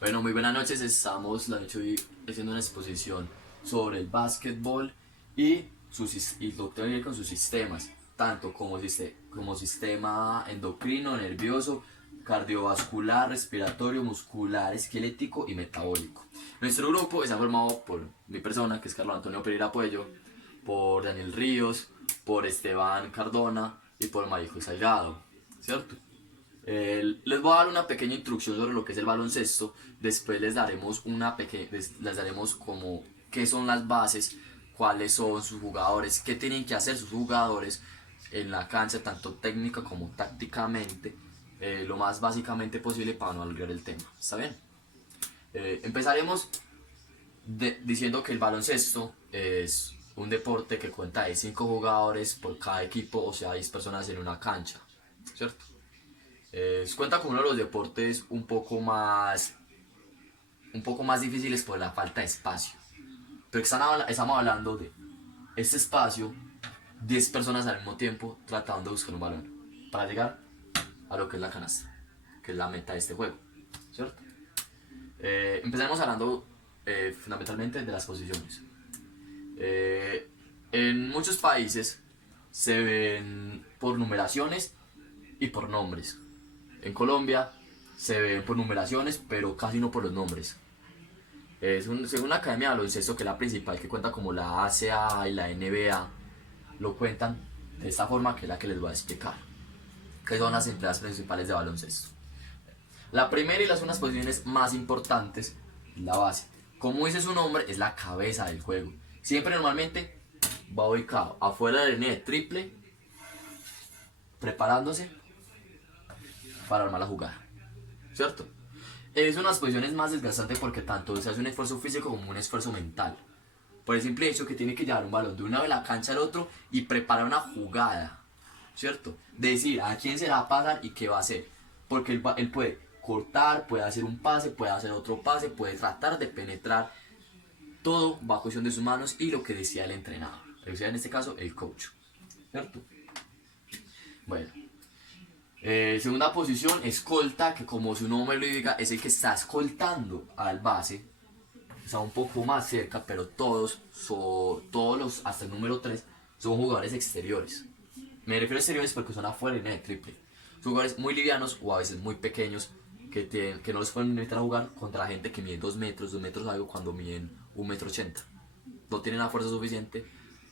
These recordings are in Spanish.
Bueno, muy buenas noches. Estamos la noche hoy haciendo una exposición sobre el básquetbol y, y lo que tiene que ver con sus sistemas, tanto como sistema endocrino, nervioso, cardiovascular, respiratorio, muscular, esquelético y metabólico. Nuestro grupo está formado por mi persona, que es Carlos Antonio Pereira Puello, por Daniel Ríos, por Esteban Cardona y por Marijo Salgado, ¿cierto? Les voy a dar una pequeña introducción sobre lo que es el baloncesto. Después les daremos como qué son las bases, cuáles son sus jugadores, qué tienen que hacer sus jugadores en la cancha, tanto técnica como tácticamente, lo más básicamente posible para no alargar el tema. ¿Está bien? Empezaremos diciendo que el baloncesto es un deporte que cuenta de 5 jugadores por cada equipo, o sea, 10 personas en una cancha, ¿cierto? Cuenta con uno de los deportes un poco más difíciles por la falta de espacio. Pero estamos hablando de este espacio, 10 personas al mismo tiempo tratando de buscar un balón para llegar a lo que es la canasta, que es la meta de este juego, ¿cierto? Empezaremos hablando fundamentalmente de las posiciones. Eh, en muchos países se ven por numeraciones y por nombres. En Colombia se ven por numeraciones, pero casi no por los nombres. Según la Academia de Baloncesto, que es la principal, que cuenta como la ACA y la NBA, lo cuentan de esta forma, que es la que les voy a explicar, que son las empleadas principales de baloncesto. La primera y las unas posiciones más importantes es la base. Como dice su nombre, es la cabeza del juego. Siempre normalmente va ubicado afuera de la línea de triple, preparándose para armar la jugada, ¿cierto? Es una de las posiciones más desgastantes porque tanto se hace un esfuerzo físico como un esfuerzo mental. Por el simple hecho que tiene que llevar un balón de una de la cancha al otro y preparar una jugada, ¿cierto? Decir a quién se la va a pasar y qué va a hacer. Porque él puede cortar, puede hacer un pase, puede hacer otro pase, puede tratar de penetrar. Todo va a cuestión de sus manos y lo que decía el entrenador. O sea, en este caso, el coach, ¿cierto? Bueno, segunda posición, escolta, que como su nombre lo indica, es el que está escoltando al base. Está un poco más cerca, pero todos los, hasta el número 3 son jugadores exteriores. Me refiero a exteriores porque son afuera en el triple. Son jugadores muy livianos o a veces muy pequeños que no les pueden meter a jugar contra gente que mide 2 metros, 2 metros algo cuando miden 1,80 m. No tienen la fuerza suficiente,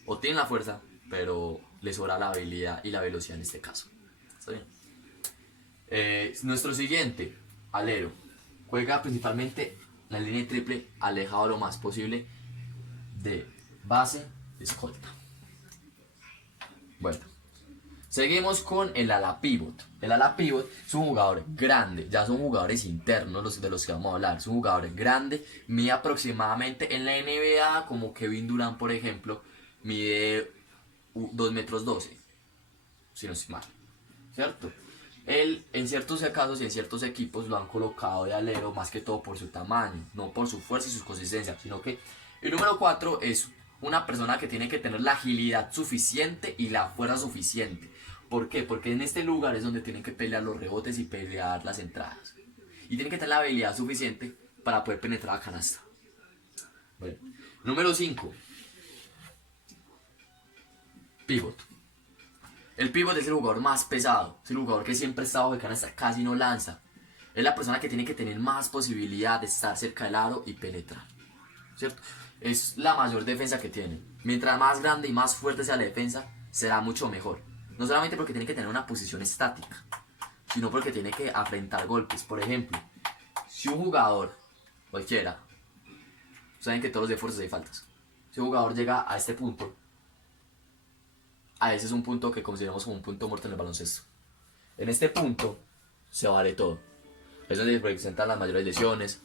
o tienen la fuerza, pero les sobra la habilidad y la velocidad en este caso. ¿Está bien? Nuestro siguiente, alero, juega principalmente la línea triple alejado lo más posible de base de escolta. Bueno, seguimos con el ala pivot. El ala pivot es un jugador grande, ya son jugadores internos de los que vamos a hablar. Es un jugador grande, mide aproximadamente en la NBA, como Kevin Durant, por ejemplo, mide 2 metros 12, si no estoy mal, ¿cierto? Él en ciertos casos y en ciertos equipos lo han colocado de alero más que todo por su tamaño, no por su fuerza y su consistencia, sino que el número 4 es una persona que tiene que tener la agilidad suficiente y la fuerza suficiente. ¿Por qué? Porque en este lugar es donde tienen que pelear los rebotes y pelear las entradas. Y tienen que tener la habilidad suficiente para poder penetrar a canasta. Bueno. Número 5, pivot. El pivot es el jugador más pesado, es el jugador que siempre está bajo de canasta, casi no lanza. Es la persona que tiene que tener más posibilidad de estar cerca del aro y penetrar, ¿cierto? Es la mayor defensa que tiene. Mientras más grande y más fuerte sea la defensa, será mucho mejor. No solamente porque tiene que tener una posición estática, sino porque tiene que afrontar golpes. Por ejemplo, si un jugador, cualquiera, saben que todos los deportes hay faltas. Si un jugador llega a este punto, a ese es un punto que consideramos como un punto muerto en el baloncesto. En este punto se vale todo. Es donde se presentan las mayores lesiones,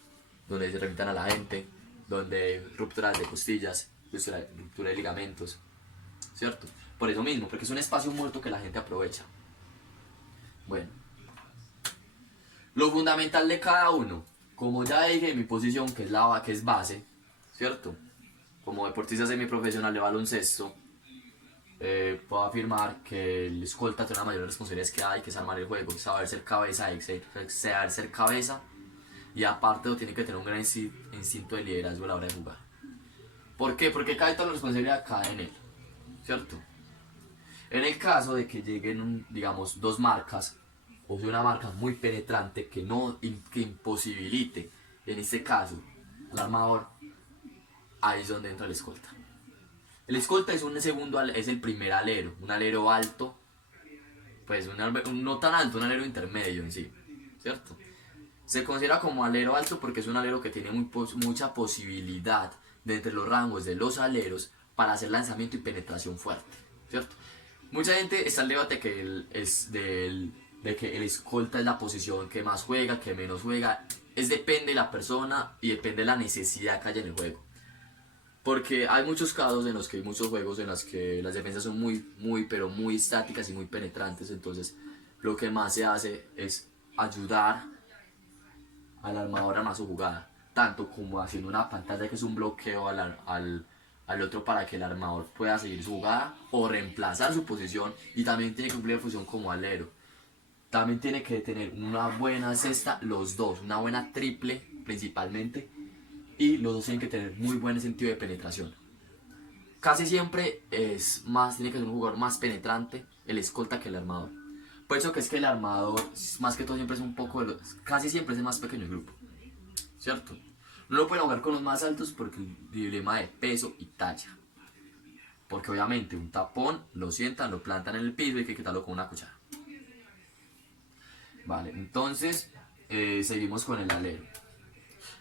donde se remitan a la gente, donde hay rupturas de costillas, ruptura de ligamentos, ¿cierto? Por eso mismo, porque es un espacio muerto que la gente aprovecha. Bueno, lo fundamental de cada uno, como ya dije, mi posición, que es base, ¿cierto? Como deportista semiprofesional de baloncesto, puedo afirmar que el escolta tiene una mayor responsabilidad que hay, que es armar el juego, saber ser cabeza, y aparte tiene que tener un gran instinto de liderazgo a la hora de jugar. ¿Por qué? Porque cae toda la responsabilidad cae en él, ¿cierto? En el caso de que lleguen, digamos, dos marcas, o sea, una marca muy penetrante que no que imposibilite, en este caso, al armador, ahí es donde entra el escolta. El escolta es un segundo, es el primer alero, un alero alto, pues no tan alto, un alero intermedio en sí, ¿cierto? Se considera como alero alto porque es un alero que tiene mucha posibilidad de entre los rangos de los aleros para hacer lanzamiento y penetración fuerte, ¿cierto? Mucha gente está en debate que de que el escolta es la posición que más juega, que menos juega. Depende de la persona y depende de la necesidad que haya en el juego. Porque hay muchos casos en los que hay muchos juegos en los que las defensas son pero muy estáticas y muy penetrantes. Entonces, lo que más se hace es ayudar al armador a armar su jugada. Tanto como haciendo una pantalla que es un bloqueo al otro para que el armador pueda seguir su jugada o reemplazar su posición, y también tiene que cumplir función como alero. También tiene que tener una buena cesta, los dos, una buena triple principalmente, y los dos tienen que tener muy buen sentido de penetración. Casi siempre tiene que ser un jugador más penetrante el escolta que el armador. Por eso que es que el armador, más que todo, siempre es casi siempre es el más pequeño del grupo, ¿cierto? No lo pueden jugar con los más altos porque el dilema de peso y talla. Porque obviamente un tapón lo sientan, lo plantan en el piso y hay que quitarlo con una cuchara. Vale, entonces seguimos con el alero.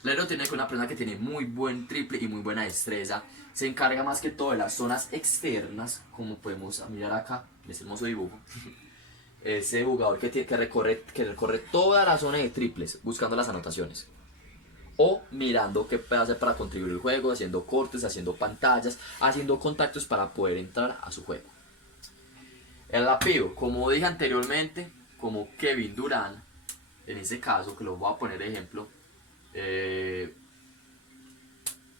El alero tiene que una persona que tiene muy buen triple y muy buena destreza. Se encarga más que todo de las zonas externas, como podemos mirar acá, en este hermoso dibujo. Ese jugador que recorre toda la zona de triples buscando las anotaciones. O mirando qué puede hacer para contribuir al juego, haciendo cortes, haciendo pantallas, haciendo contactos para poder entrar a su juego. El lapeo, como dije anteriormente, como Kevin Durant, en este caso, que lo voy a poner de ejemplo,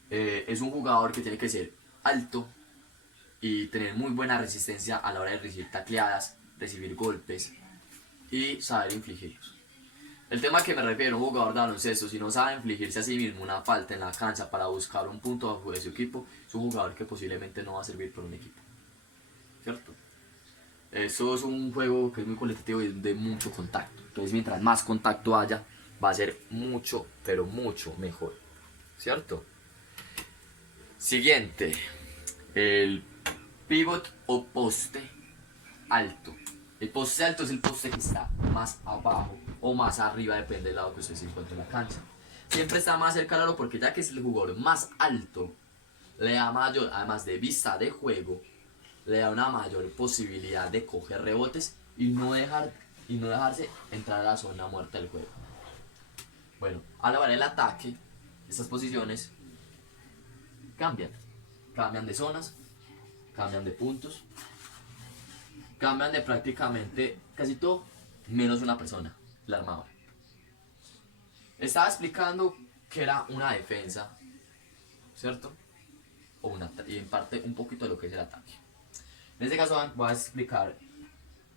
es un jugador que tiene que ser alto y tener muy buena resistencia a la hora de recibir tacleadas, recibir golpes y saber infligirlos. El tema que me refiero a un jugador de baloncesto, si no sabe infligirse a sí mismo una falta en la cancha para buscar un punto de su equipo, es un jugador que posiblemente no va a servir por un equipo, ¿cierto? Eso es un juego que es muy colectivo y de mucho contacto. Entonces, mientras más contacto haya, va a ser mucho, pero mucho mejor, ¿cierto? Siguiente, el pivot o poste alto. El poste alto es el poste que está más abajo o más arriba, depende del lado que usted se encuentre en la cancha. Siempre está más cerca al aro porque ya que es el jugador más alto, le da mayor, además de vista de juego, le da una mayor posibilidad de coger rebotes y no dejarse entrar a la zona muerta del juego. Bueno, a la hora del ataque, estas posiciones cambian de zonas, cambian de puntos, cambian de prácticamente casi todo, menos una persona, el armador. Estaba explicando que era una defensa, ¿cierto? Y en parte un poquito de lo que es el ataque. En este caso voy a explicar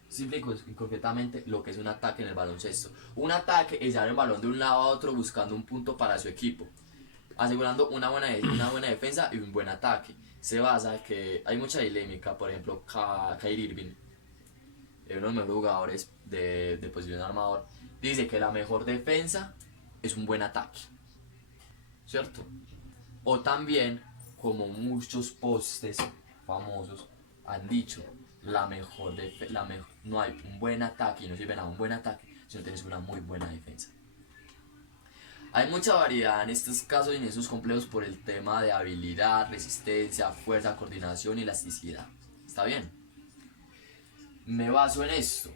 simple y concretamente lo que es un ataque en el baloncesto. Un ataque es llevar el balón de un lado a otro buscando un punto para su equipo, asegurando una buena defensa y un buen ataque. Se basa en que hay mucha dinámica. Por ejemplo, Kyrie Irving, uno de los mejores jugadores de posición de armador, dice que la mejor defensa es un buen ataque, ¿cierto? O también, como muchos postes famosos han dicho, no hay un buen ataque y no sirve nada un buen ataque si no tienes una muy buena defensa. Hay mucha variedad en estos casos y en estos complejos por el tema de habilidad, resistencia, fuerza, coordinación y elasticidad. ¿Está bien? Me baso en esto.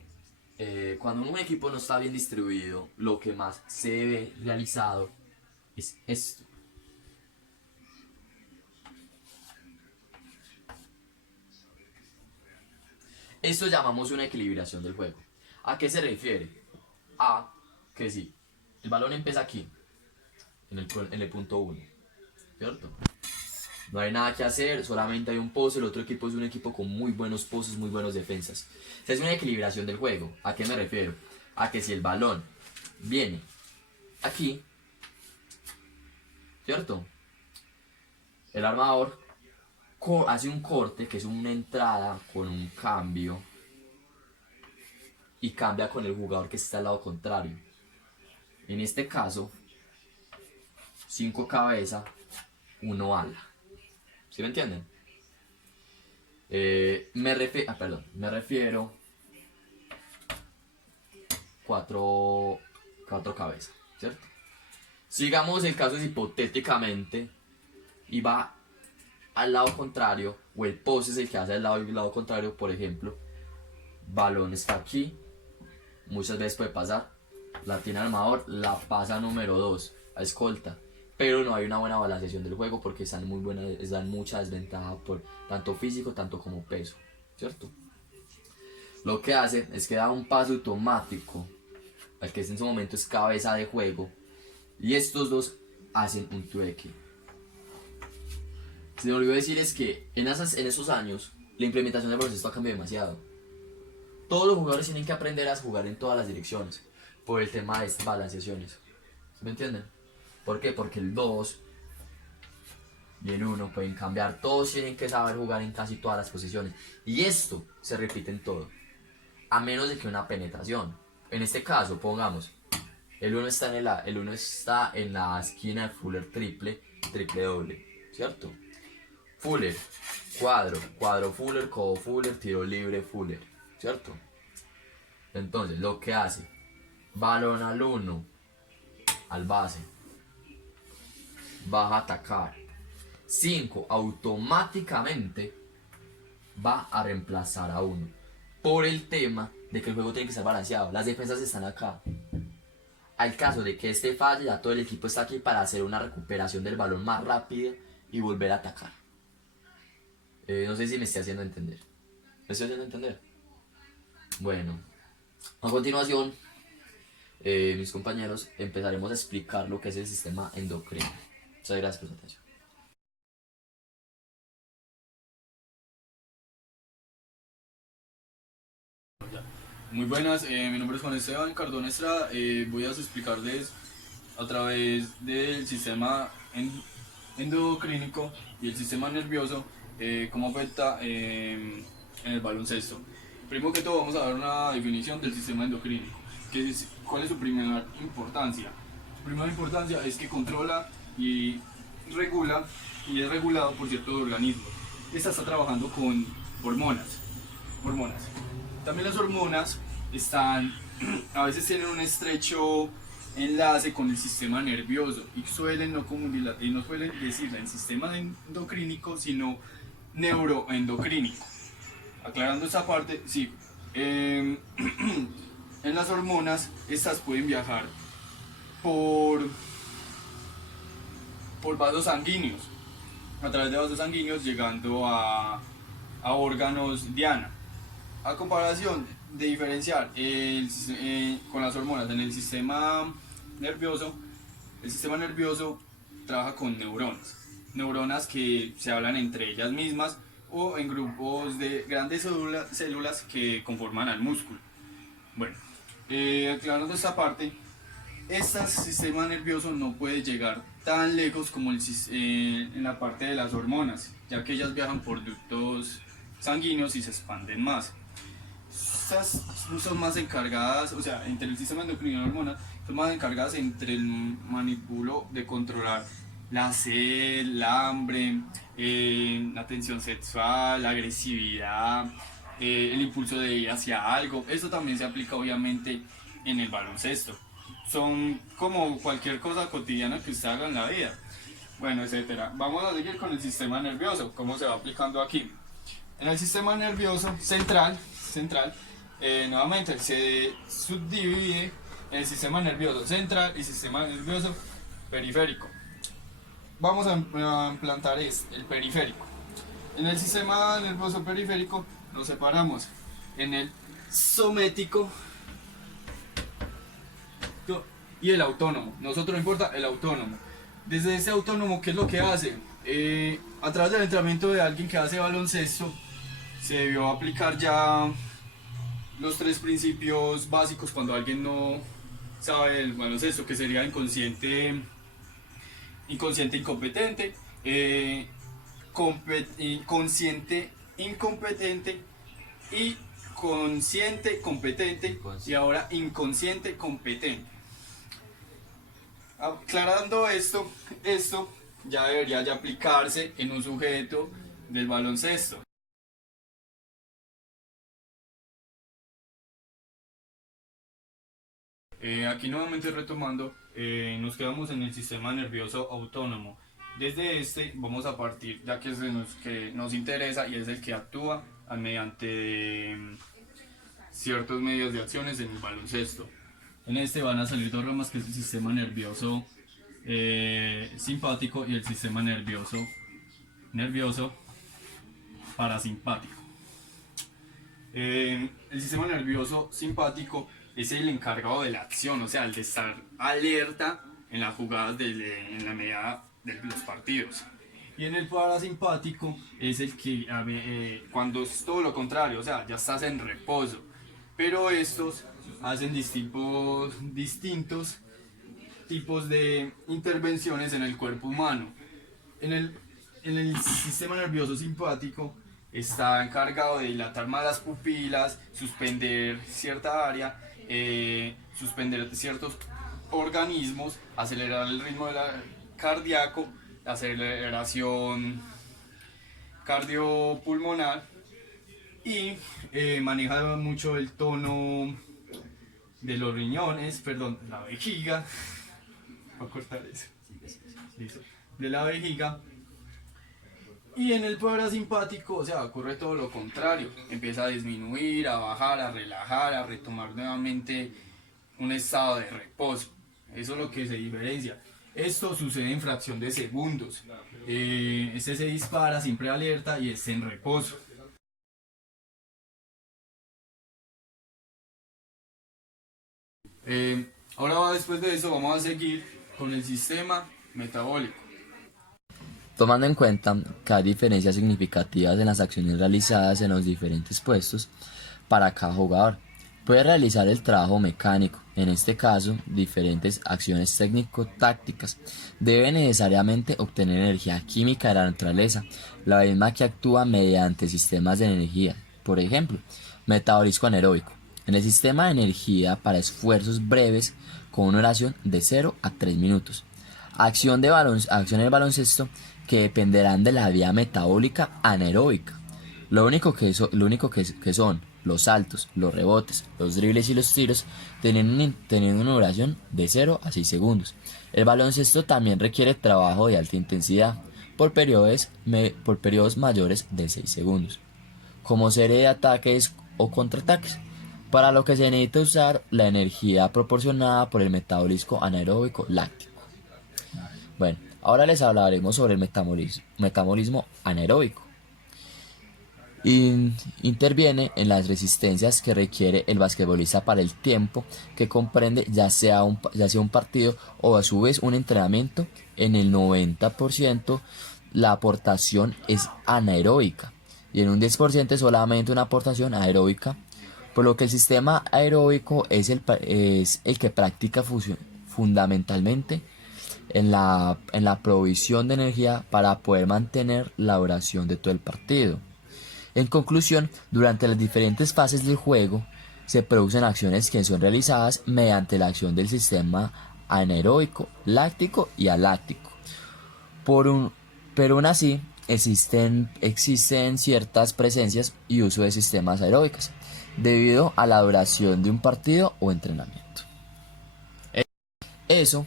Cuando un equipo no está bien distribuido, lo que más se ve realizado es esto. Esto llamamos una equilibración del juego. ¿A qué se refiere? A que sí, el balón empieza aquí, en el punto 1, ¿cierto? No hay nada que hacer, solamente hay un poste. El otro equipo es un equipo con muy buenos postes, muy buenos defensas. Es una equilibración del juego. ¿A qué me refiero? A que si el balón viene aquí, ¿cierto? El armador hace un corte, que es una entrada con un cambio, y cambia con el jugador que está al lado contrario. En este caso, 5 cabeza, 1 ala. ¿Sí me entienden? Me refiero 4 cabezas, ¿cierto? Sigamos, el caso es hipotéticamente y va al lado contrario, o el poste es el que hace al lado contrario. Por ejemplo, balón está aquí, muchas veces puede pasar, la tiene el armador, la pasa número 2 a escolta, pero no hay una buena balanceación del juego porque están mucha desventaja por tanto físico tanto como peso, ¿cierto? Lo que hace es que da un paso automático al que en su momento es cabeza de juego, y estos dos hacen un trueque. Se me olvidó decir es que en esos años la implementación del baloncesto ha cambiado demasiado. Todos los jugadores tienen que aprender a jugar en todas las direcciones por el tema de balanceaciones. ¿Sí me entienden? ¿Por qué? Porque el 2 y el 1 pueden cambiar. Todos tienen que saber jugar en casi todas las posiciones. Y esto se repite en todo, a menos de que una penetración. En este caso, pongamos, el 1 está en la esquina del Fuller triple doble, ¿cierto? Fuller, cuadro Fuller, codo Fuller, tiro libre Fuller, ¿cierto? Entonces, lo que hace, balón al 1, al base, baja a atacar, 5 automáticamente va a reemplazar a 1, por el tema de que el juego tiene que estar balanceado. Las defensas están acá. Al caso de que este falle, ya todo el equipo está aquí para hacer una recuperación del balón más rápida y volver a atacar. No sé si me estoy haciendo entender. ¿Me estoy haciendo entender? Bueno, a continuación, mis compañeros, empezaremos a explicar lo que es el sistema endocrino. Muchas gracias por su atención. Muy buenas, mi nombre es Juan Esteban Cardona Estrada. Voy a explicarles a través del sistema endocrínico y el sistema nervioso cómo afecta en el baloncesto. Primero que todo vamos a dar una definición del sistema endocrino. ¿Cuál es su primera importancia? Su primera importancia es que controla y regula y es regulado por ciertos organismos. Esta está trabajando con hormonas. También las hormonas a veces tienen un estrecho enlace con el sistema nervioso y no suelen decirle en sistema endocrínico, sino neuroendocrínico. Aclarando esa parte, sí. En las hormonas, estas pueden viajar por vasos sanguíneos, a través de vasos sanguíneos, llegando a órganos diana. A comparación de diferenciar con las hormonas en el sistema nervioso trabaja con neuronas que se hablan entre ellas mismas o en grupos de grandes células que conforman al músculo. Bueno, aclarando esta parte, este sistema nervioso no puede llegar tan lejos como en la parte de las hormonas, ya que ellas viajan por ductos sanguíneos y se expanden más. Estas son más encargadas, o sea, entre el sistema endocrino y la hormona, son más encargadas entre el manipulo de controlar la sed, el hambre, la tensión sexual, la agresividad, el impulso de ir hacia algo. Esto también se aplica obviamente en el baloncesto. Son como cualquier cosa cotidiana que usted haga en la vida, bueno, etcétera. Vamos a seguir con el sistema nervioso, cómo se va aplicando aquí. En el sistema nervioso central, nuevamente se subdivide en el sistema nervioso central y sistema nervioso periférico. Vamos a implantar el periférico. En el sistema nervioso periférico lo separamos en el somético y el autónomo. Nosotros importa el autónomo. Desde este autónomo, ¿qué es lo que hace? A través del entrenamiento de alguien que hace baloncesto, se debió aplicar ya los 3 principios básicos cuando alguien no sabe el baloncesto, que sería inconsciente, inconsciente incompetente, consciente incompetente y consciente competente y ahora inconsciente competente. Aclarando esto ya debería ya aplicarse en un sujeto del baloncesto. Aquí nuevamente retomando, nos quedamos en el sistema nervioso autónomo. Desde este vamos a partir, ya que es de que nos interesa y es el que actúa mediante ciertos medios de acciones en el baloncesto. En este van a salir dos ramas, que es el sistema nervioso simpático y el sistema nervioso parasimpático. El sistema nervioso simpático es el encargado de la acción, o sea, el de estar alerta en las jugadas en la medida de los partidos. Y en el parasimpático es el que, cuando es todo lo contrario, o sea, ya estás en reposo. Pero estos hacen distintos tipos de intervenciones en el cuerpo humano. En el, en el sistema nervioso simpático está encargado de dilatar más las pupilas, suspender cierta área, suspender ciertos organismos, acelerar el ritmo cardíaco, aceleración cardiopulmonar y maneja mucho el tono de los riñones, perdón, la vejiga. Voy a cortar eso. Listo. De la vejiga. Y en el parasimpático, o sea, ocurre todo lo contrario. Empieza a disminuir, a bajar, a relajar, a retomar nuevamente un estado de reposo. Eso es lo que se diferencia. Esto sucede en fracción de segundos. Este se dispara, siempre alerta, y este en reposo. Ahora después de eso vamos a seguir con el sistema metabólico. Tomando en cuenta que hay diferencias significativas en las acciones realizadas en los diferentes puestos para cada jugador, puede realizar el trabajo mecánico, en este caso, diferentes acciones técnico-tácticas. Debe necesariamente obtener energía química de la naturaleza, la misma que actúa mediante sistemas de energía. Por ejemplo, metabolismo anaeróbico. En el sistema de energía para esfuerzos breves con una duración de 0 a 3 minutos. Acción en el baloncesto que dependerán de la vía metabólica anaeróbica. Lo único que son los saltos, los rebotes, los dribles y los tiros teniendo una duración de 0 a 6 segundos. El baloncesto también requiere trabajo de alta intensidad por periodos mayores de 6 segundos, como serie de ataques o contraataques, para lo que se necesita usar la energía proporcionada por el metabolismo anaeróbico láctico. Bueno, ahora les hablaremos sobre el metabolismo anaeróbico. Interviene en las resistencias que requiere el basquetbolista para el tiempo que comprende ya sea un partido o a su vez un entrenamiento. En el 90% la aportación es anaeróbica y en un 10% solamente una aportación aeróbica, por lo que el sistema aeróbico es el que practica fundamentalmente en la provisión de energía para poder mantener la duración de todo el partido. En conclusión, durante las diferentes fases del juego se producen acciones que son realizadas mediante la acción del sistema anaeróbico, láctico y aláctico. Por un, pero aún así existen ciertas presencias y uso de sistemas aeróbicos debido a la duración de un partido o entrenamiento. Eso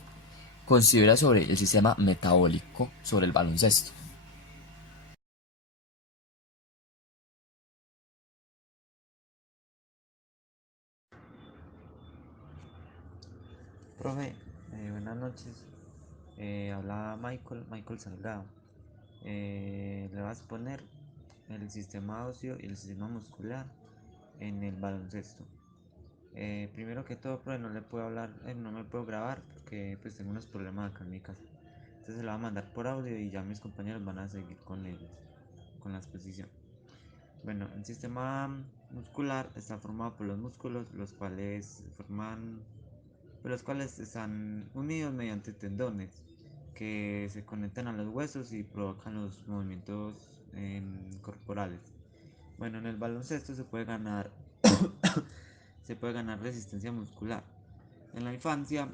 considera sobre el sistema metabólico sobre el baloncesto. Profe, buenas noches. Habla Michael Salgado. Le vas a exponer el sistema óseo y el sistema muscular en el baloncesto. Primero que todo, profe, no le puedo hablar, no me puedo grabar porque pues tengo unos problemas acá en mi casa. Entonces se lo va a mandar por audio y ya mis compañeros van a seguir con la exposición. Bueno, el sistema muscular está formado por los músculos, los cuales están unidos mediante tendones que se conectan a los huesos y provocan los movimientos corporales. Bueno, en el baloncesto se puede ganar se puede ganar resistencia muscular. En la infancia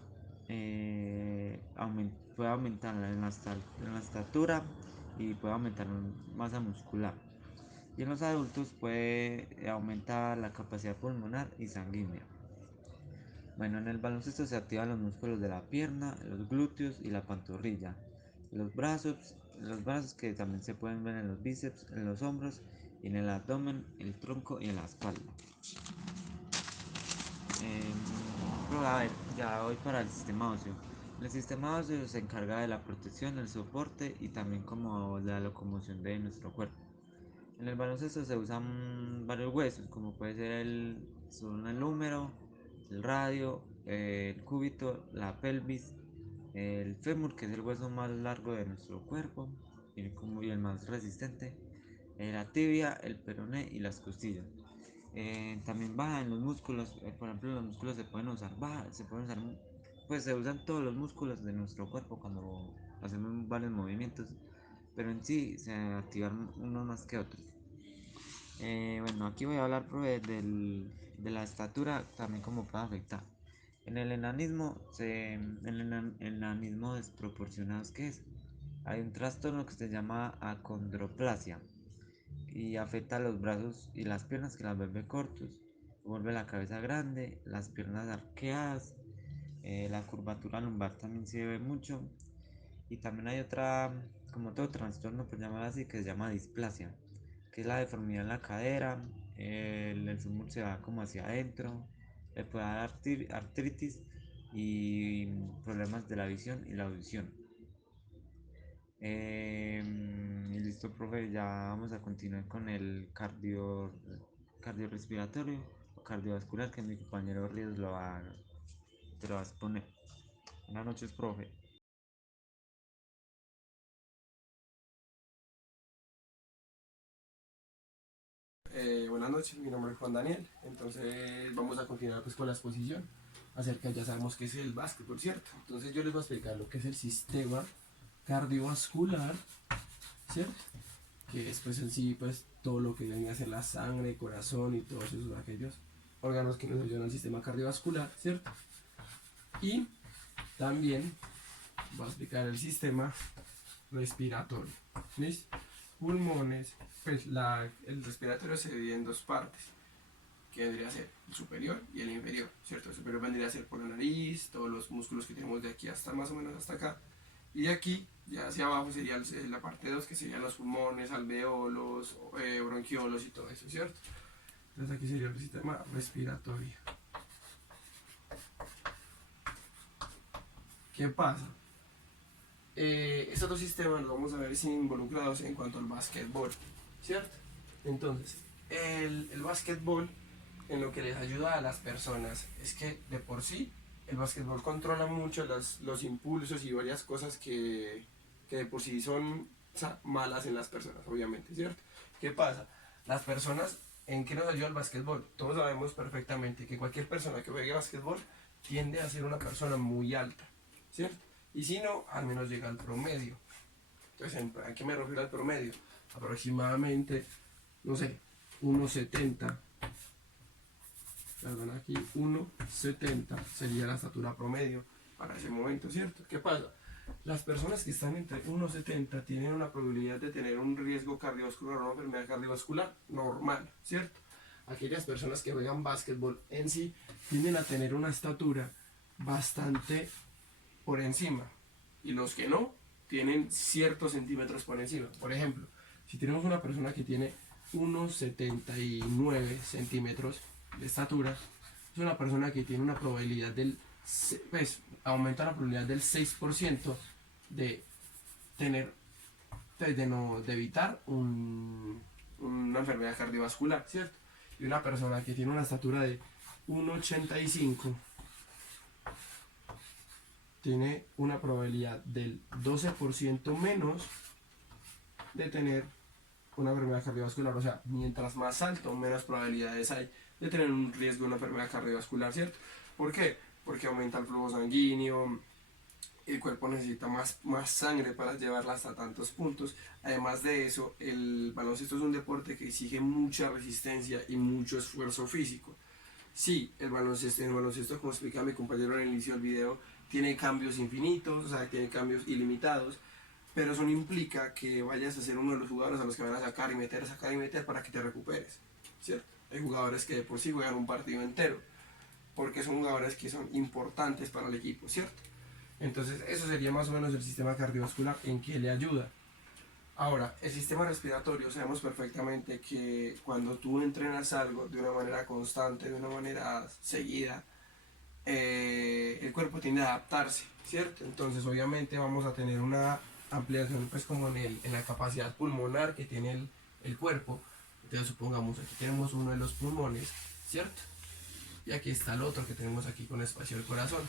puede aumentar en la estatura y puede aumentar masa muscular. Y en los adultos puede aumentar la capacidad pulmonar y sanguínea. Bueno, en el baloncesto se activan los músculos de la pierna, los glúteos y la pantorrilla. Los brazos que también se pueden ver en los bíceps, en los hombros, y en el abdomen, el tronco y en la espalda. Pero a ver, ya voy para el sistema óseo. El sistema óseo se encarga de la protección, el soporte y también como la locomoción de nuestro cuerpo. En el baloncesto se usan varios huesos, como puede ser el húmero, el radio, el cúbito, la pelvis, el fémur, que es el hueso más largo de nuestro cuerpo y el más resistente, la tibia, el peroné y las costillas. También baja en los músculos, por ejemplo, los músculos se pueden usar, pues se usan todos los músculos de nuestro cuerpo cuando hacemos varios movimientos, pero en sí se activan unos más que otros. Bueno, aquí voy a hablar de la estatura, también como puede afectar. En el enanismo, enanismo desproporcionado, ¿qué es? Hay un trastorno que se llama acondroplasia y afecta a los brazos y las piernas, que las vuelve cortos, vuelve la cabeza grande, las piernas arqueadas, la curvatura lumbar también se ve mucho. Y también hay otra, como todo trastorno, por llamar así, que se llama displasia, que es la deformidad en la cadera, el fémur se va como hacia adentro, le puede dar artritis y problemas de la visión y la audición. Y listo, profe, ya vamos a continuar con el cardiorrespiratorio o cardiovascular, que mi compañero Ríos te lo va a exponer. Buenas noches, profe. Buenas noches, mi nombre es Juan Daniel. Entonces vamos a continuar pues con la exposición acerca, ya sabemos qué es el básquetbol, ¿cierto? Entonces yo les voy a explicar lo que es el sistema cardiovascular, ¿cierto? Que es pues en sí pues todo lo que viene a ser la sangre, corazón y todos esos aquellos órganos que nos ayudan al sistema cardiovascular, ¿cierto? Y también voy a explicar el sistema respiratorio, ¿listo? Pulmones, pues el respiratorio se divide en dos partes, que vendría a ser el superior y el inferior, ¿cierto? El superior vendría a ser por la nariz, todos los músculos que tenemos de aquí hasta más o menos hasta acá, y de aquí ya hacia abajo sería la parte 2, que serían los pulmones, alveolos, bronquiolos y todo eso, ¿cierto? Entonces aquí sería el sistema respiratorio. ¿Qué pasa? Estos dos sistemas los vamos a ver involucrados en cuanto al básquetbol, ¿cierto? Entonces, el básquetbol, en lo que les ayuda a las personas es que de por sí el básquetbol controla mucho los impulsos y varias cosas que de por sí son malas en las personas, obviamente, ¿cierto? ¿Qué pasa? Las personas, ¿en qué nos ayuda el básquetbol? Todos sabemos perfectamente que cualquier persona que juegue básquetbol tiende a ser una persona muy alta, ¿cierto? Y si no, al menos llega al promedio. Entonces, ¿a qué me refiero al promedio? Aproximadamente, no sé, 1,70. Perdón, aquí 1,70 sería la estatura promedio para ese momento, ¿cierto? ¿Qué pasa? Las personas que están entre 1,70 tienen una probabilidad de tener un riesgo cardiovascular o una enfermedad cardiovascular normal, ¿cierto? Aquellas personas que juegan básquetbol en sí tienden a tener una estatura bastante por encima, y los que no tienen ciertos centímetros por encima. Por ejemplo, si tenemos una persona que tiene 1,79 centímetros de estatura, es una persona que tiene una probabilidad pues aumenta la probabilidad del 6% de tener, de evitar una enfermedad cardiovascular, ¿cierto? Y una persona que tiene una estatura de 1,85 tiene una probabilidad del 12% menos de tener una enfermedad cardiovascular. O sea, mientras más alto, menos probabilidades hay de tener un riesgo de una enfermedad cardiovascular, ¿cierto? ¿Por qué? Porque aumenta el flujo sanguíneo, el cuerpo necesita más sangre para llevarla hasta tantos puntos. Además de eso, el baloncesto es un deporte que exige mucha resistencia y mucho esfuerzo físico. Sí, en el baloncesto, como explicaba mi compañero en el inicio del video, tiene cambios infinitos, o sea, tiene cambios ilimitados, pero eso no implica que vayas a ser uno de los jugadores a los que van a sacar y meter para que te recuperes, ¿cierto? Hay jugadores que de por sí juegan un partido entero, porque son jugadores que son importantes para el equipo, ¿cierto? Entonces eso sería más o menos el sistema cardiovascular en que le ayuda. Ahora, el sistema respiratorio, sabemos perfectamente que cuando tú entrenas algo de una manera constante, de una manera seguida, el cuerpo tiende a adaptarse, ¿cierto? Entonces obviamente vamos a tener una ampliación pues como en la capacidad pulmonar que tiene el cuerpo. Entonces supongamos aquí tenemos uno de los pulmones, ¿cierto? Y aquí está el otro que tenemos aquí con espacio del corazón.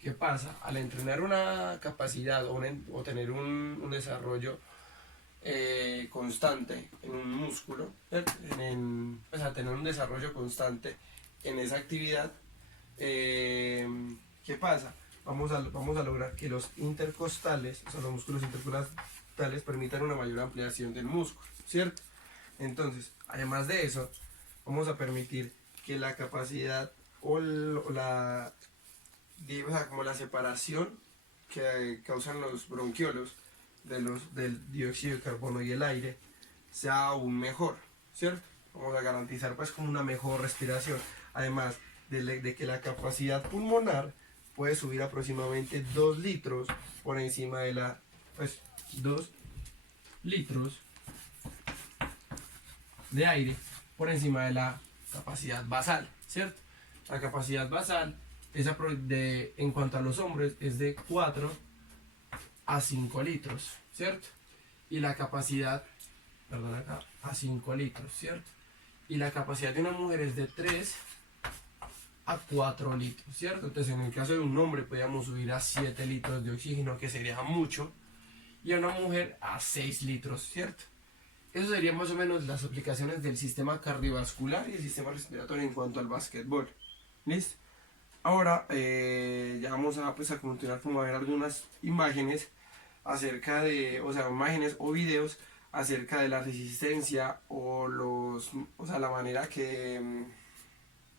¿Qué pasa? Al entrenar una capacidad o tener un desarrollo constante en un músculo, pues a tener un desarrollo constante en esa actividad, ¿qué pasa? Vamos a lograr que los intercostales, o sea, los músculos intercostales permitan una mayor ampliación del músculo, ¿cierto? Entonces, además de eso, vamos a permitir que la capacidad o como la separación que causan los bronquiolos del dióxido de carbono y el aire sea aún mejor, ¿cierto? Vamos a garantizar pues como una mejor respiración, además de que la capacidad pulmonar puede subir aproximadamente 2 litros por encima de 2 litros de aire por encima de la capacidad basal, ¿cierto? La capacidad basal en cuanto a los hombres es de 4 a 5 litros, ¿cierto? Y la capacidad, a 5 litros, ¿cierto? Y la capacidad de una mujer es de 3 a 4 litros, ¿cierto? Entonces en el caso de un hombre podríamos subir a 7 litros de oxígeno, que sería mucho, y a una mujer a 6 litros, ¿cierto? Eso serían más o menos las aplicaciones del sistema cardiovascular y el sistema respiratorio en cuanto al básquetbol. ¿Listo? Ahora ya vamos a continuar como a ver algunas imágenes acerca de, imágenes o videos acerca de la resistencia o sea, la manera que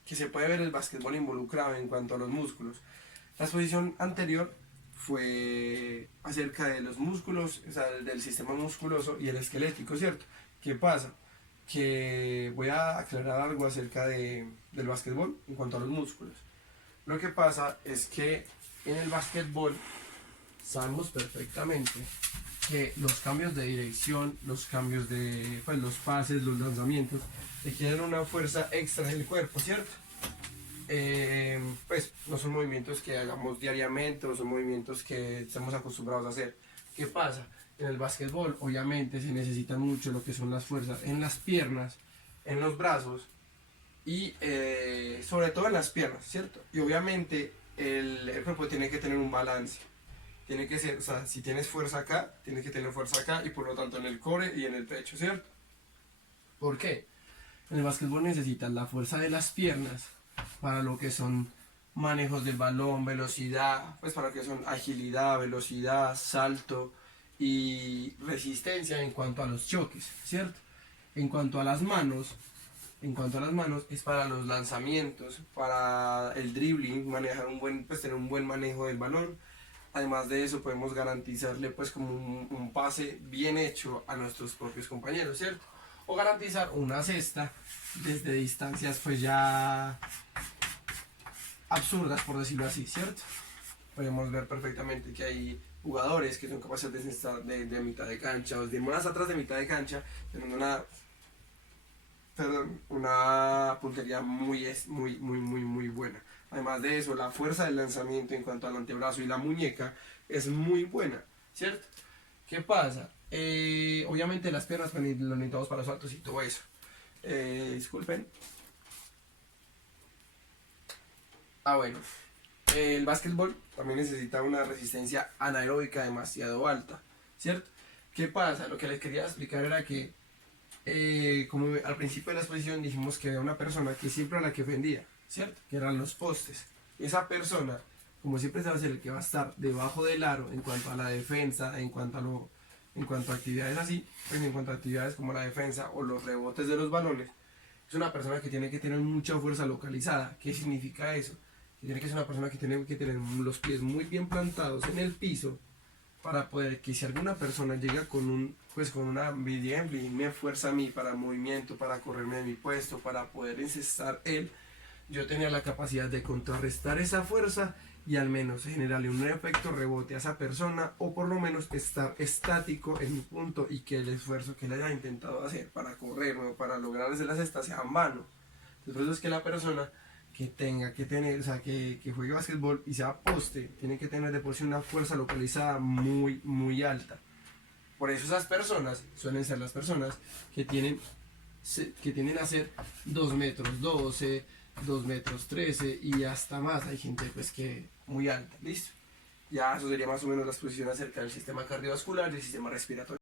se puede ver el básquetbol involucrado en cuanto a los músculos. La exposición anterior fue acerca de los músculos, o sea, del sistema musculoso y el esquelético, ¿cierto? ¿Qué pasa? Que voy a aclarar algo acerca del básquetbol en cuanto a los músculos. Lo que pasa es que en el básquetbol sabemos perfectamente que los cambios de dirección, los cambios de los pases, los lanzamientos, requieren una fuerza extra en el cuerpo, ¿cierto? Pues no son movimientos que hagamos diariamente, no son movimientos que estemos acostumbrados a hacer. ¿Qué pasa? En el básquetbol obviamente se necesita mucho lo que son las fuerzas en las piernas, en los brazos y sobre todo en las piernas, ¿cierto? Y obviamente el cuerpo tiene que tener un balance. Tiene que ser, o sea, si tienes fuerza acá, tienes que tener fuerza acá y por lo tanto en el core y en el pecho, ¿cierto? ¿Por qué? En el básquetbol necesitas la fuerza de las piernas para lo que son manejos del balón, velocidad, pues para lo que son agilidad, velocidad, salto y resistencia en cuanto a los choques, ¿cierto? En cuanto a las manos es para los lanzamientos, para el dribbling, manejar tener un buen manejo del balón. Además de eso podemos garantizarle pues como un pase bien hecho a nuestros propios compañeros, ¿cierto? O garantizar una cesta desde distancias pues ya absurdas, por decirlo así, ¿cierto? Podemos ver perfectamente que hay jugadores que son capaces de estar de mitad de cancha o de más atrás de mitad de cancha, teniendo una puntería muy buena. Además de eso, la fuerza del lanzamiento en cuanto al antebrazo y la muñeca es muy buena, ¿cierto? ¿Qué pasa? Obviamente las piernas lo necesitamos para los saltos y todo eso. Disculpen. Bueno. El básquetbol también necesita una resistencia anaeróbica demasiado alta, ¿cierto? ¿Qué pasa? Lo que les quería explicar era que, como al principio de la exposición dijimos que había una persona que siempre era la que ofendía, ¿cierto? Que eran los postes. Esa persona, como siempre se va a ser el que va a estar debajo del aro en cuanto a la defensa, en cuanto a actividades así, pues en cuanto a actividades como la defensa o los rebotes de los balones, es una persona que tiene que tener mucha fuerza localizada. ¿Qué significa eso? Que tiene que ser una persona que tiene que tener los pies muy bien plantados en el piso para poder que si alguna persona llega con una me fuerza a mí para movimiento, para correrme de mi puesto, para poder encestar él, yo tenía la capacidad de contrarrestar esa fuerza y al menos generarle un efecto rebote a esa persona, o por lo menos estar estático en mi punto y que el esfuerzo que él haya intentado hacer para correrme o para lograr hacer la cesta sea en vano. Entonces por eso es que la persona que tenga que tener, o sea, que juegue básquetbol y sea poste, tiene que tener de por sí una fuerza localizada muy, muy alta. Por eso esas personas suelen ser las personas que tienen que tienden a ser 2 metros 12, 2 metros 13 y hasta más. Hay gente pues que muy alta, listo. Ya eso sería más o menos la exposición acerca del sistema cardiovascular y del sistema respiratorio.